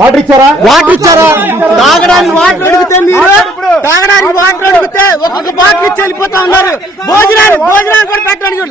Water ఇచ్చారా? తాగడానికి water అడిగితే మీరు ఒక్కొక్క బాటిల్ ఇచ్చి వెళ్ళిపోతా ఉన్నారు. భోజనాలు కూడా పెట్టడానికి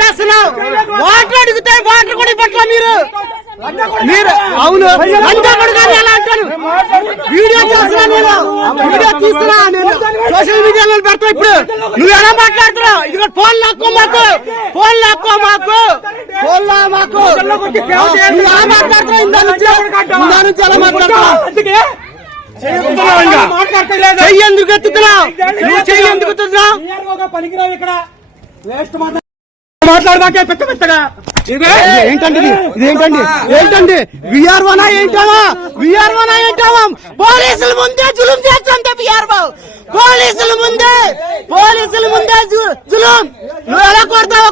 చేస్తున్నావు. వాటర్ అడిగితే వాటర్ కూడా ఇవ్వట్లా మీరు. అవును ఎలా అంటాను. వీడియో చేస్తున్నా, వీడియో తీస్తున్నా, నేను సోషల్ మీడియాలో పెడతా. ఇప్పుడు నువ్వు ఎలా మాట్లాడుతున్నావు? ఇక్కడ ఫోన్ లాక్కో మాకు ఎలా మాట్లాడుతున్నావు? ఇందా నుంచి ఎలా మాట్లాడుతున్నావు? చెయ్యేందుకు ఎత్తుతున్నావు? నువ్వు చెయ్యేందుకు ఎత్తుతున్నావు? మాట్లాడదాకే పెద్దగా ఏంటండి విఆర్ఓనా ఏంటావా? పోలీసుల ముందే జులుం చేస్తాంటే విఆర్ఓ పోలీసుల ముందే జులుం. నువ్వు ఎలా కొడతావా?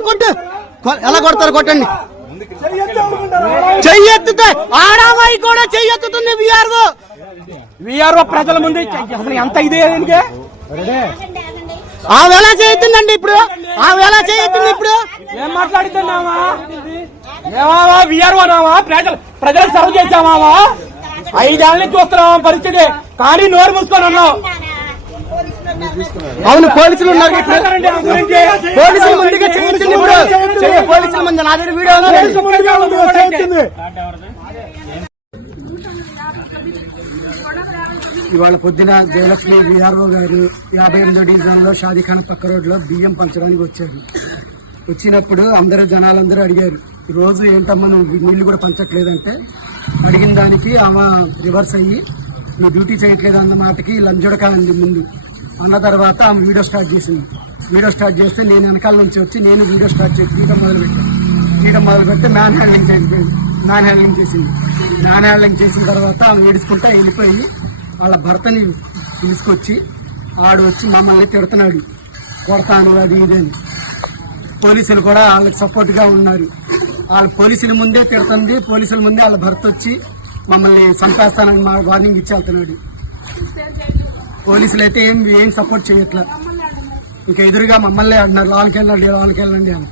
ఎలా కొడతారు? కొట్టండి. చెయ్యెత్తుతే ఆడామాయి కూడా చెయ్యెత్తుతుంది విఆర్ఓ ప్రజల ముందే. అసలు ఎంత ఇదే ఆమె ఎలా చేస్తుందండి ఇప్పుడు? ఏం మాట్లాడుతున్నావా? విఆర్ఓనావా? ప్రజలకు సర్వ్ చేసామావా? 5 ఏళ్ళ నుంచి చూస్తున్నావా పరిస్థితి? కానీ నోరు మూసుకొని ఉన్నావు. అవును, పోలీసులు ఉన్నారు. పోలీసుల ముందుగా చేయించింది. ఇప్పుడు పోలీసుల ముందు నా దగ్గర వీడియో ఇవాళ పొద్దున జయలక్ష్మి విఆర్ఓ గారు 58వ డివిజన్ లో షాదీఖాన్ పక్క రోడ్లో బియ్యం పంచడానికి వచ్చారు. వచ్చినప్పుడు జనాలందరూ అడిగారు, రోజు ఏంటమ్మా నువ్వు నీళ్లు కూడా పంచట్లేదంటే, అడిగిన దానికి ఆమె రివర్స్ అయ్యి నువ్వు డ్యూటీ చేయట్లేదు అన్న మాటకి లంజుడక అంది ముందు. అన్న తర్వాత ఆమె వీడియో స్టార్ట్ చేసింది. వీడియో స్టార్ట్ చేస్తే నేను వెనకాల నుంచి వచ్చి నేను వీడియో స్టార్ట్ చేసి తీయడం మొదలుపెట్టి మ్యాన్ హ్యాండ్లింగ్ చేసింది. మ్యాన్ హ్యాండ్లింగ్ చేసిన తర్వాత ఆమె ఏడుచుకుంటా వెళ్ళిపోయి వాళ్ళ భర్తని తీసుకొచ్చి ఆడు వచ్చి మమ్మల్ని తిడుతున్నాడు, కొడతాను అది ఇదని. పోలీసులు కూడా వాళ్ళకి సపోర్ట్ గా ఉన్నారు. వాళ్ళ పోలీసుల ముందే తిడుతుంది. పోలీసుల ముందే వాళ్ళ భర్త వచ్చి మమ్మల్ని చంపేస్తానని మా వార్నింగ్ ఇచ్చి వెళ్తున్నాడు. పోలీసులు అయితే ఏం సపోర్ట్ చేయట్లేదు. ఇంకా ఎదురుగా మమ్మల్ని అంటున్నారు, వాళ్ళకెళ్ళండి అని.